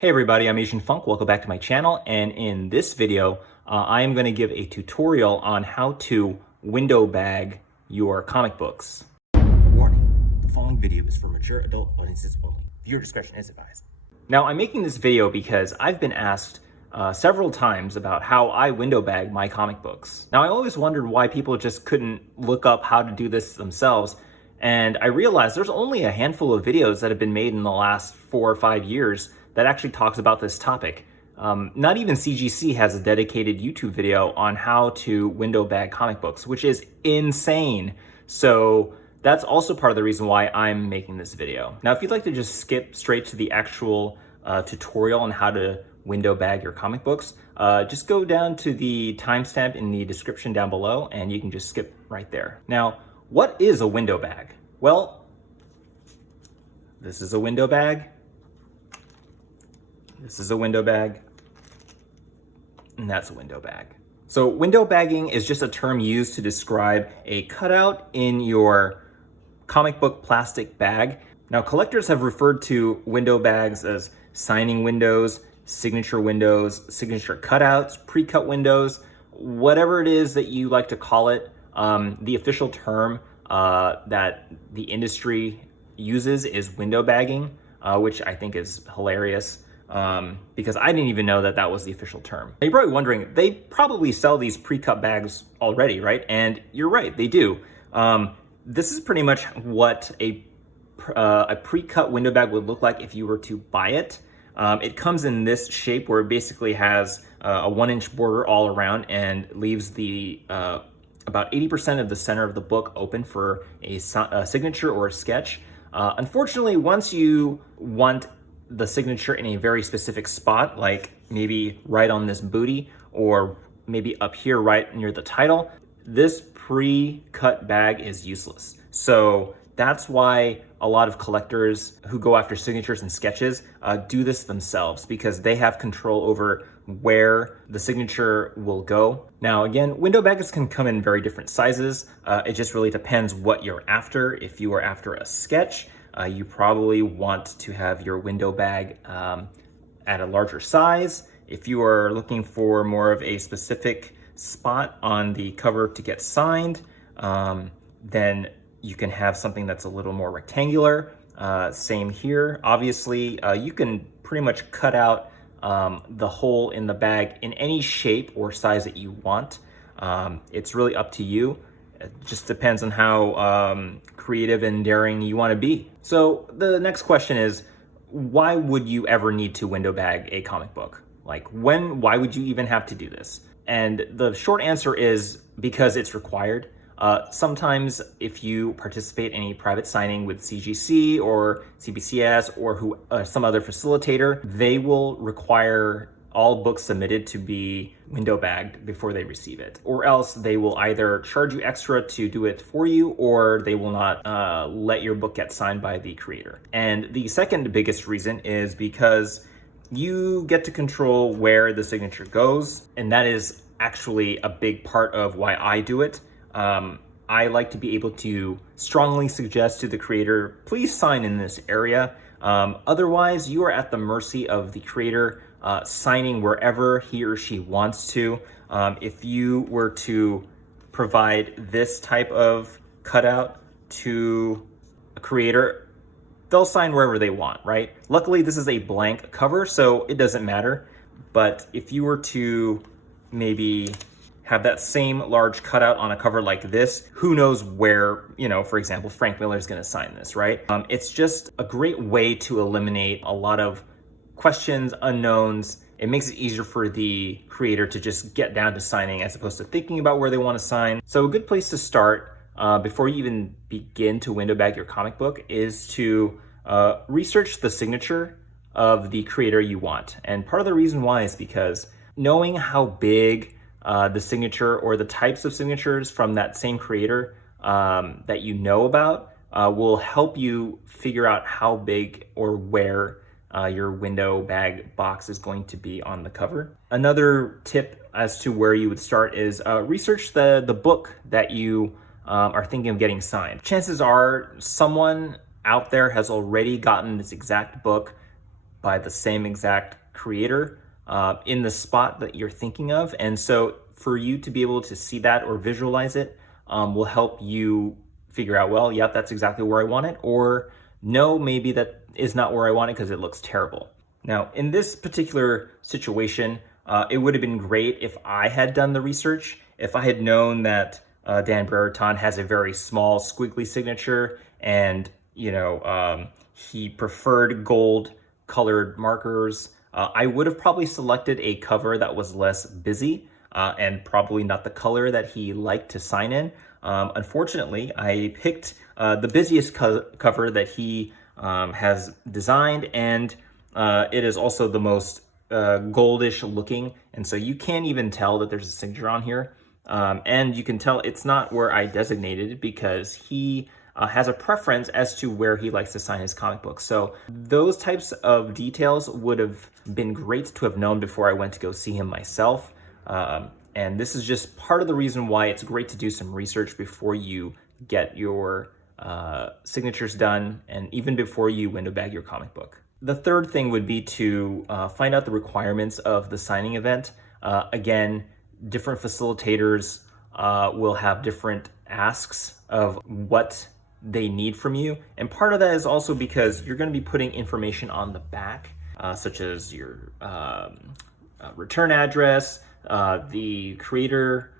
Hey everybody, I'm Asian Funk. Welcome back to my channel. And in this video, I am going to give a tutorial on how to window bag your comic books. Warning, the following video is for mature adult audiences only. Viewer discretion is advised. Now, I'm making this video because I've been asked several times about how I window bag my comic books. Now, I always wondered why people just couldn't look up how to do this themselves. And I realized there's only a handful of videos that have been made in the last 4 or 5 years that actually talks about this topic. Not even CGC has a dedicated YouTube video on how to window bag comic books, which is insane. So that's also part of the reason why I'm making this video. Now, if you'd like to just skip straight to the actual tutorial on how to window bag your comic books, just go down to the timestamp in the description down below and you can just skip right there. Now, what is a window bag? Well, this is a window bag. This is a window bag, and that's a window bag. So window bagging is just a term used to describe a cutout in your comic book plastic bag. Now, collectors have referred to window bags as signing windows, signature cutouts, pre-cut windows, whatever it is that you like to call it. The official term that the industry uses is window bagging, which I think is hilarious. Because I didn't even know that that was the official term. Now, you're probably wondering, they probably sell these pre-cut bags already, right? And you're right, they do. This is pretty much what a pre-cut window bag would look like if you were to buy it. It comes in this shape where it basically has a 1-inch border all around and leaves the about 80% of the center of the book open for a signature or a sketch. Unfortunately, once you want the signature in a very specific spot, like maybe right on this booty or maybe up here right near the title, this pre-cut bag is useless. So that's why a lot of collectors who go after signatures and sketches do this themselves, because they have control over where the signature will go. Now, again, window bags can come in very different sizes. It just really depends what you're after. If you are after a sketch, you probably want to have your window bag at a larger size. If you are looking for more of a specific spot on the cover to get signed, then you can have something that's a little more rectangular. Same here. Obviously, you can pretty much cut out the hole in the bag in any shape or size that you want. It's really up to you. It just depends on how creative and daring you want to be. So the next question is, why would you ever need to window bag a comic book? Like why would you even have to do this? And the short answer is because it's required. Sometimes if you participate in a private signing with CGC or CBCS or some other facilitator, they will require all books submitted to be window bagged before they receive it, or else they will either charge you extra to do it for you, or they will not let your book get signed by the creator. And the second biggest reason is because you get to control where the signature goes, and that is actually a big part of why I do it. I like to be able to strongly suggest to the creator, please sign in this area. Otherwise, you are at the mercy of the creator signing wherever he or she wants to. If you were to provide this type of cutout to a creator, they'll sign wherever they want, right? Luckily, this is a blank cover, so it doesn't matter. But if you were to maybe have that same large cutout on a cover like this, who knows where, for example, Frank Miller is going to sign this, right? It's just a great way to eliminate a lot of questions, unknowns. It makes it easier for the creator to just get down to signing as opposed to thinking about where they want to sign. So a good place to start before you even begin to window bag your comic book is to research the signature of the creator you want. And part of the reason why is because knowing how big the signature or the types of signatures from that same creator that you know about will help you figure out how big or where your window bag box is going to be on the cover. Another tip as to where you would start is research the book that you are thinking of getting signed. Chances are someone out there has already gotten this exact book by the same exact creator in the spot that you're thinking of. And so for you to be able to see that or visualize it will help you figure out, well, yep, that's exactly where I want it, or no, maybe that is not where I want it because it looks terrible. Now, in this particular situation, it would have been great if I had done the research, if I had known that Dan Brereton has a very small squiggly signature and, he preferred gold colored markers. I would have probably selected a cover that was less busy and probably not the color that he liked to sign in. Unfortunately, I picked the busiest cover that he has designed, and it is also the most goldish looking, and so you can't even tell that there's a signature on here. And you can tell it's not where I designated it because he has a preference as to where he likes to sign his comic books. So those types of details would have been great to have known before I went to go see him myself. And this is just part of the reason why it's great to do some research before you get your signatures done and even before you window bag your comic book. The third thing would be to find out the requirements of the signing event. Again, different facilitators will have different asks of what they need from you. And part of that is also because you're going to be putting information on the back, such as your return address, the creator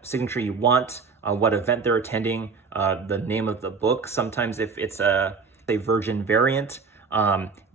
signature you want, what event they're attending, the name of the book. Sometimes if it's a virgin variant,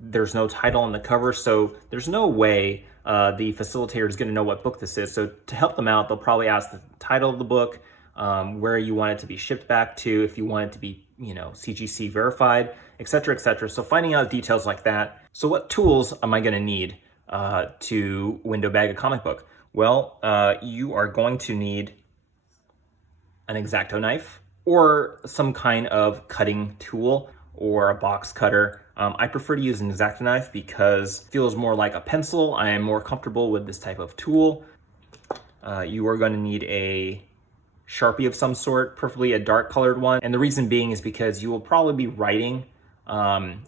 there's no title on the cover, so there's no way the facilitator is going to know what book this is. So to help them out, they'll probably ask the title of the book, where you want it to be shipped back to, if you want it to be, CGC verified, etc., etc. So finding out details like that. So what tools am I going to need to window bag a comic book? Well, you are going to need an X-Acto knife or some kind of cutting tool or a box cutter. I prefer to use an X-Acto knife because it feels more like a pencil. I am more comfortable with this type of tool. You are going to need a Sharpie of some sort, preferably a dark colored one. And the reason being is because you will probably be writing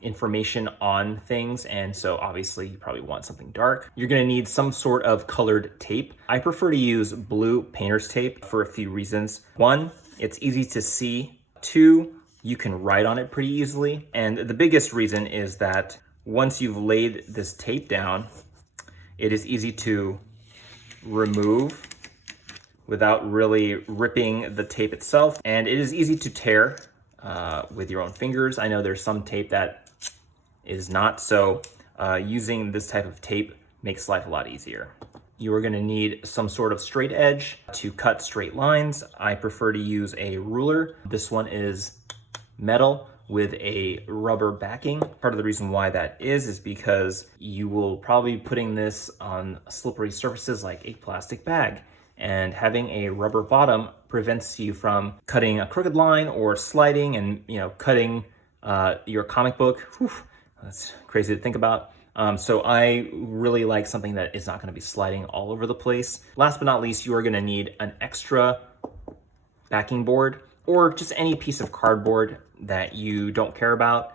information on things, and so obviously you probably want something dark. You're going to need some sort of colored tape. I prefer to use blue painter's tape for a few reasons. One, it's easy to see. Two, you can write on it pretty easily. And the biggest reason is that once you've laid this tape down, it is easy to remove without really ripping the tape itself. And it is easy to tear with your own fingers. I know there's some tape that is not, so using this type of tape makes life a lot easier. You are going to need some sort of straight edge to cut straight lines. I prefer to use a ruler. This one is metal with a rubber backing. Part of the reason why that is because you will probably be putting this on slippery surfaces like a plastic bag. And having a rubber bottom prevents you from cutting a crooked line or sliding and cutting your comic book. Whew, that's crazy to think about. So I really like something that is not going to be sliding all over the place. Last but not least, you are going to need an extra backing board or just any piece of cardboard that you don't care about.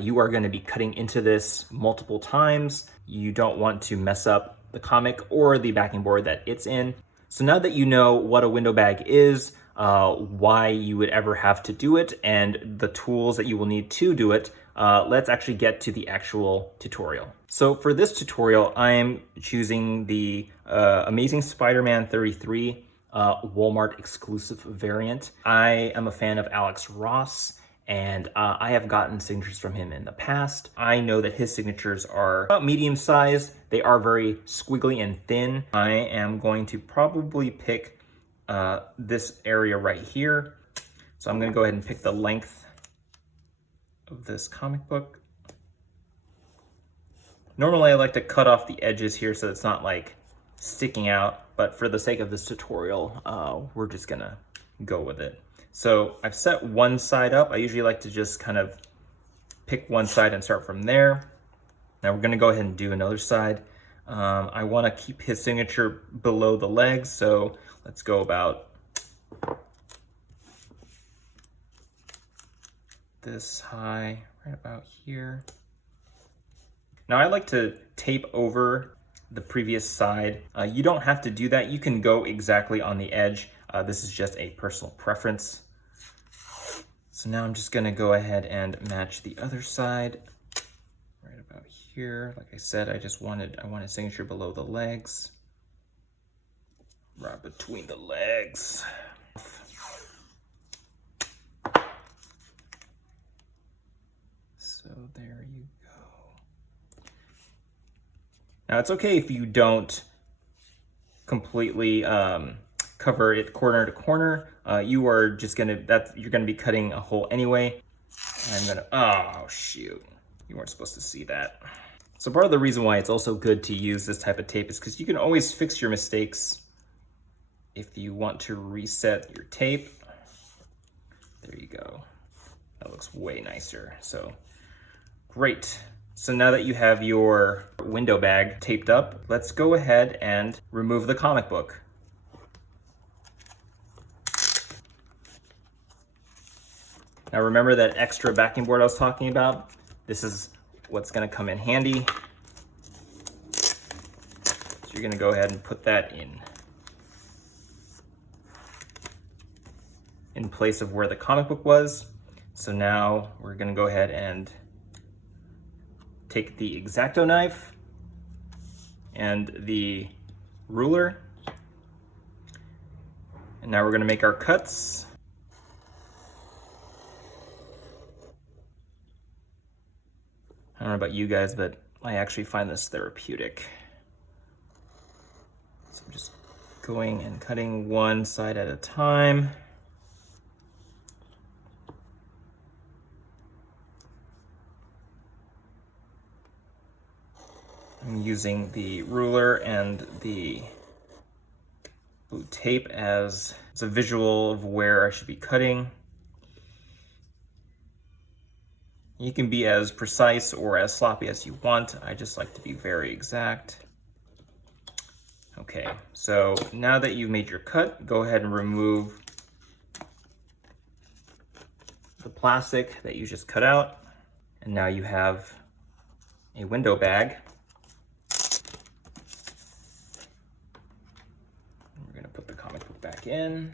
You are going to be cutting into this multiple times. You don't want to mess up the comic or the backing board that it's in. So now that you know what a window bag is, why you would ever have to do it, and the tools that you will need to do it, let's actually get to the actual tutorial. So for this tutorial, I am choosing the Amazing Spider-Man 33 Walmart exclusive variant. I am a fan of Alex Ross, and I have gotten signatures from him in the past. I know that his signatures are about medium sized. They are very squiggly and thin. I am going to probably pick this area right here. So I'm going to go ahead and pick the length of this comic book. Normally I like to cut off the edges here so it's not like sticking out, but for the sake of this tutorial, we're just gonna go with it. So I've set one side up. I usually like to just kind of pick one side and start from there. Now we're gonna go ahead and do another side. I wanna keep his signature below the legs, so let's go about this high, right about here. Now I like to tape over the previous side. You don't have to do that. You can go exactly on the edge. This is just a personal preference. So now I'm just gonna go ahead and match the other side right about here. Like I said, I want a signature below the legs, right between the legs. So there you go. Now it's okay if you don't completely cover it corner to corner. You are just you're gonna be cutting a hole anyway. Oh shoot, you weren't supposed to see that. So part of the reason why it's also good to use this type of tape is because you can always fix your mistakes if you want to reset your tape. There you go. That looks way nicer. So great. So now that you have your window bag taped up, let's go ahead and remove the comic book. Now remember that extra backing board I was talking about? This is what's gonna come in handy. So you're gonna go ahead and put that in place of where the comic book was. So now we're gonna go ahead and take the X-Acto knife and the ruler. And now we're gonna make our cuts. I don't know about you guys, but I actually find this therapeutic. So I'm just going and cutting one side at a time. I'm using the ruler and the blue tape as a visual of where I should be cutting. You can be as precise or as sloppy as you want. I just like to be very exact. Okay, so now that you've made your cut, go ahead and remove the plastic that you just cut out. And now you have a window bag. We're gonna put the comic book back in.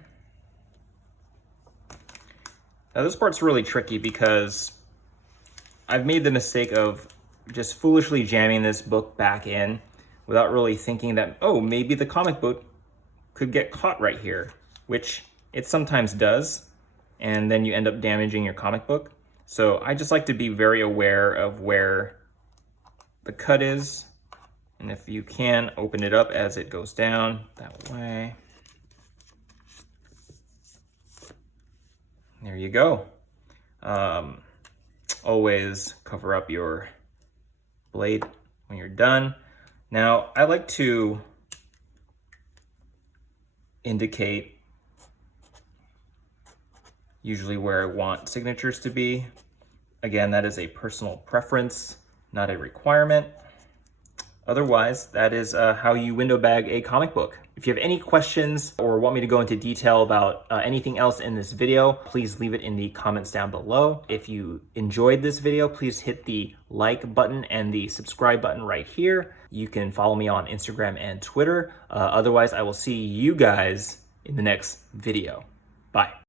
Now this part's really tricky because I've made the mistake of just foolishly jamming this book back in without really thinking that, oh, maybe the comic book could get caught right here, which it sometimes does, and then you end up damaging your comic book. So I just like to be very aware of where the cut is, and if you can, open it up as it goes down that way. There you go. Always cover up your blade when you're done. Now, I like to indicate usually where I want signatures to be. Again, that is a personal preference, not a requirement. Otherwise, that is how you window bag a comic book. If you have any questions or want me to go into detail about anything else in this video, please leave it in the comments down below. If you enjoyed this video, please hit the like button and the subscribe button right here. You can follow me on Instagram and Twitter. Otherwise, I will see you guys in the next video. Bye.